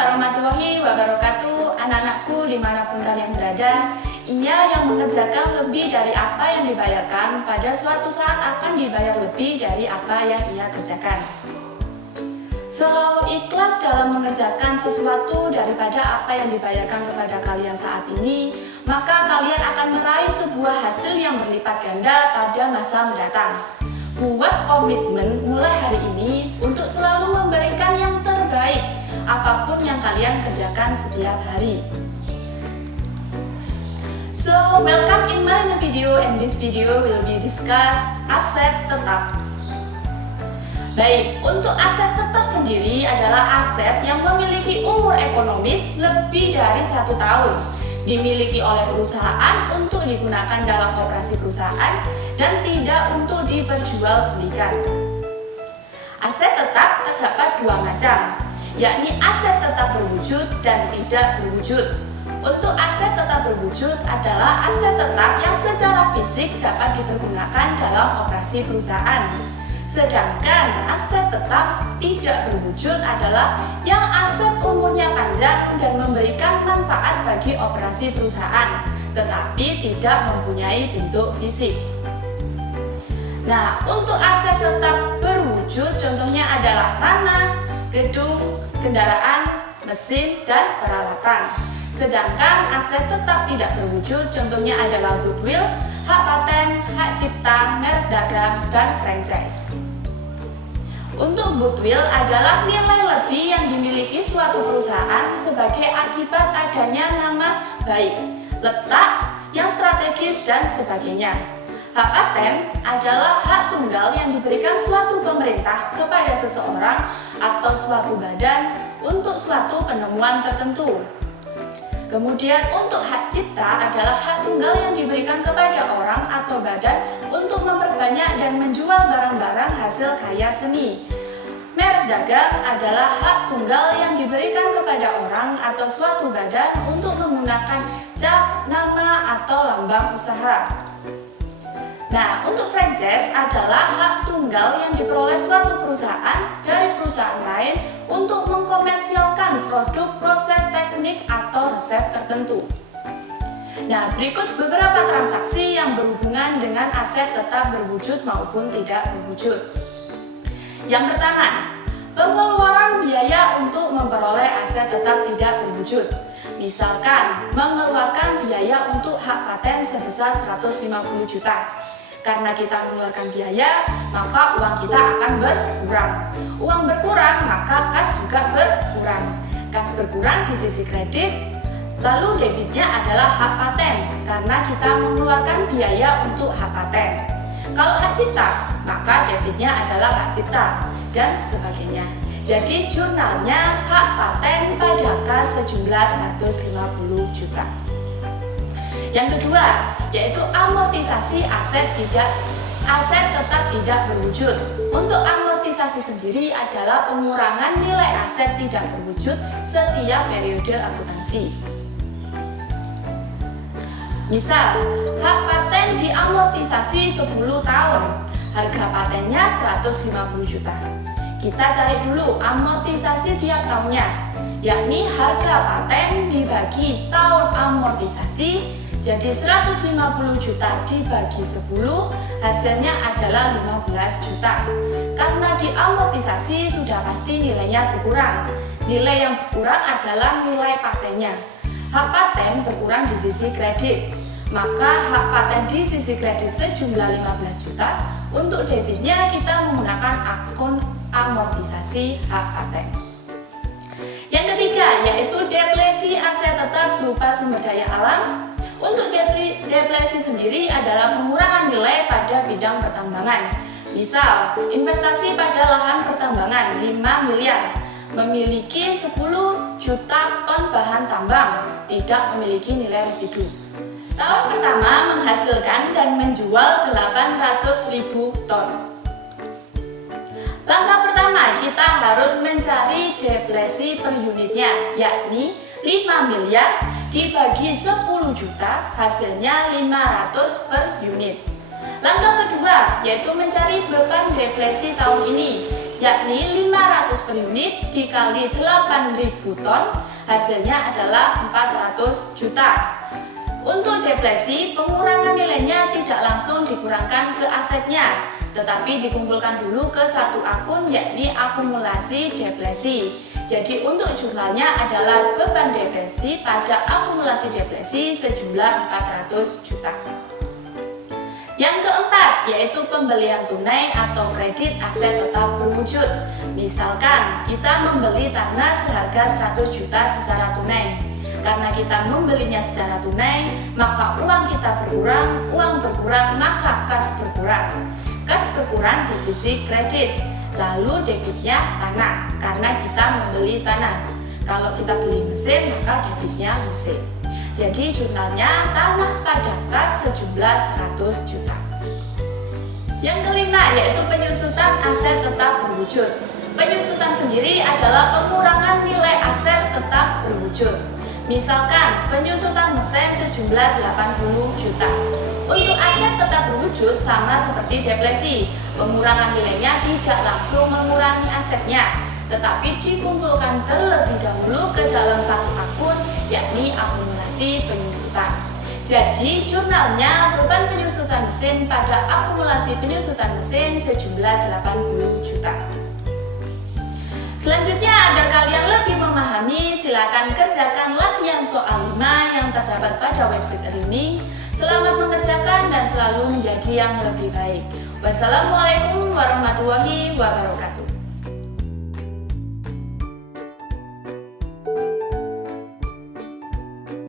warahmatullahi wabarakatuh, anak-anakku dimanapun kalian berada. Ia yang mengerjakan lebih dari apa yang dibayarkan, pada suatu saat akan dibayar lebih dari apa yang ia kerjakan. Selalu ikhlas dalam mengerjakan sesuatu daripada apa yang dibayarkan kepada kalian saat ini, maka kalian akan meraih sebuah hasil yang berlipat ganda pada masa mendatang. Buat komitmen mulai hari ini untuk selalu memberikan yang terbaik apapun yang kalian kerjakan setiap hari. So, welcome in my video, and this video will be discuss aset tetap. Baik, untuk aset tetap sendiri adalah aset yang memiliki umur ekonomis lebih dari 1 tahun, dimiliki oleh perusahaan untuk digunakan dalam operasi perusahaan dan tidak untuk diperjualbelikan. Aset tetap terdapat 2 macam, yakni aset tetap berwujud dan tidak berwujud. Untuk aset tetap berwujud adalah aset tetap yang secara fisik dapat dipergunakan dalam operasi perusahaan. Sedangkan aset tetap tidak berwujud adalah yang aset umurnya panjang dan memberikan manfaat bagi operasi perusahaan, tetapi tidak mempunyai bentuk fisik. Nah, untuk aset tetap berwujud contohnya adalah tanah, gedung, kendaraan, mesin, dan peralatan. Sedangkan aset tetap tidak berwujud contohnya adalah goodwill, hak paten, hak cipta, merek dagang, dan franchise. Untuk goodwill adalah nilai lebih yang dimiliki suatu perusahaan sebagai akibat adanya nama baik, letak yang strategis, dan sebagainya. Hak paten adalah hak tunggal yang diberikan suatu pemerintah kepada seseorang atau suatu badan untuk suatu penemuan tertentu. Kemudian untuk hak cipta adalah hak tunggal yang diberikan kepada orang atau badan untuk memperbanyak dan menjual barang-barang hasil karya seni. Merek dagang adalah hak tunggal yang diberikan kepada orang atau suatu badan untuk menggunakan cap, nama, atau lambang usaha. Nah, untuk franchise adalah hak tunggal yang diperoleh suatu perusahaan dari perusahaan lain untuk mengkomersialkan produk, proses, teknik, atau resep tertentu. Nah, berikut beberapa transaksi yang berhubungan dengan aset tetap berwujud maupun tidak berwujud. Yang pertama, pengeluaran biaya untuk memperoleh aset tetap tidak berwujud. Misalkan, mengeluarkan biaya untuk hak paten sebesar 150 juta. Karena kita mengeluarkan biaya, maka uang kita akan berkurang. Uang berkurang, maka kas juga berkurang. Kas berkurang di sisi kredit, lalu debitnya adalah hak paten, karena kita mengeluarkan biaya untuk hak paten. Kalau hak cipta, maka debitnya adalah hak cipta, dan sebagainya. Jadi jurnalnya hak paten pada kas sejumlah 150 juta. Yang kedua, yaitu amortisasi aset tetap tidak berwujud. Untuk amortisasi sendiri adalah pengurangan nilai aset tidak berwujud setiap periode akuntansi. Misal, hak paten diamortisasi 10 tahun, harga patennya 150 juta. Kita cari dulu amortisasi tiap tahunnya, yakni harga paten dibagi tahun amortisasi. Jadi 150 juta dibagi 10, hasilnya adalah 15 juta. Karena diamortisasi sudah pasti nilainya berkurang. Nilai yang berkurang adalah nilai patennya. Hak paten berkurang di sisi kredit, maka hak paten di sisi kredit sejumlah 15 juta. Untuk debitnya kita menggunakan akun amortisasi hak paten. Yang ketiga, yaitu depresi aset tetap berupa sumber daya alam. Untuk depresi sendiri adalah pengurangan nilai pada bidang pertambangan. Misal, investasi pada lahan pertambangan 5 miliar, memiliki 10 juta ton bahan tambang, tidak memiliki nilai residu. Tahun pertama menghasilkan dan menjual 800.000 ton. Langkah pertama, kita harus mencari depresi per unitnya, yakni 5 miliar dibagi 10 juta, hasilnya 500 per unit. Langkah kedua yaitu mencari beban depresi tahun ini. yakni 500 per unit dikali 8.000 ton, hasilnya adalah 400 juta. Untuk depresi, pengurangan nilainya tidak langsung dikurangkan ke asetnya, tetapi dikumpulkan dulu ke satu akun, yakni akumulasi depresi. Jadi untuk jurnalnya adalah beban depresi pada akumulasi depresi sejumlah 400 juta. Yang keempat, yaitu pembelian tunai atau kredit aset tetap berwujud. Misalkan kita membeli tanah seharga 100 juta secara tunai. Karena kita membelinya secara tunai, maka uang kita berkurang, uang berkurang, maka kas berkurang. Kas berkurang di sisi kredit, lalu debitnya tanah, karena kita membeli tanah. Kalau kita beli mesin, maka debitnya mesin. Jadi jurnalnya tanah pada kas sejumlah 100 juta. Yang kelima, yaitu penyusutan aset tetap berwujud. Penyusutan sendiri adalah pengurangan nilai aset tetap berwujud. Misalkan penyusutan mesin sejumlah 80 juta. Untuk aset tetap berwujud sama seperti depresi. Pengurangan nilainya tidak langsung mengurangi asetnya, tetapi dikumpulkan terlebih dahulu ke dalam satu akun, yakni akumulasi penyusutan. Jadi jurnalnya beban penyusutan mesin pada akumulasi penyusutan mesin sejumlah 80 juta. Selanjutnya, agar kalian lebih memahami, silakan kerjakan latihan soal 5 yang terdapat pada website e-learning. Selamat mengerjakan dan selalu menjadi yang lebih baik. Wassalamualaikum warahmatullahi wabarakatuh.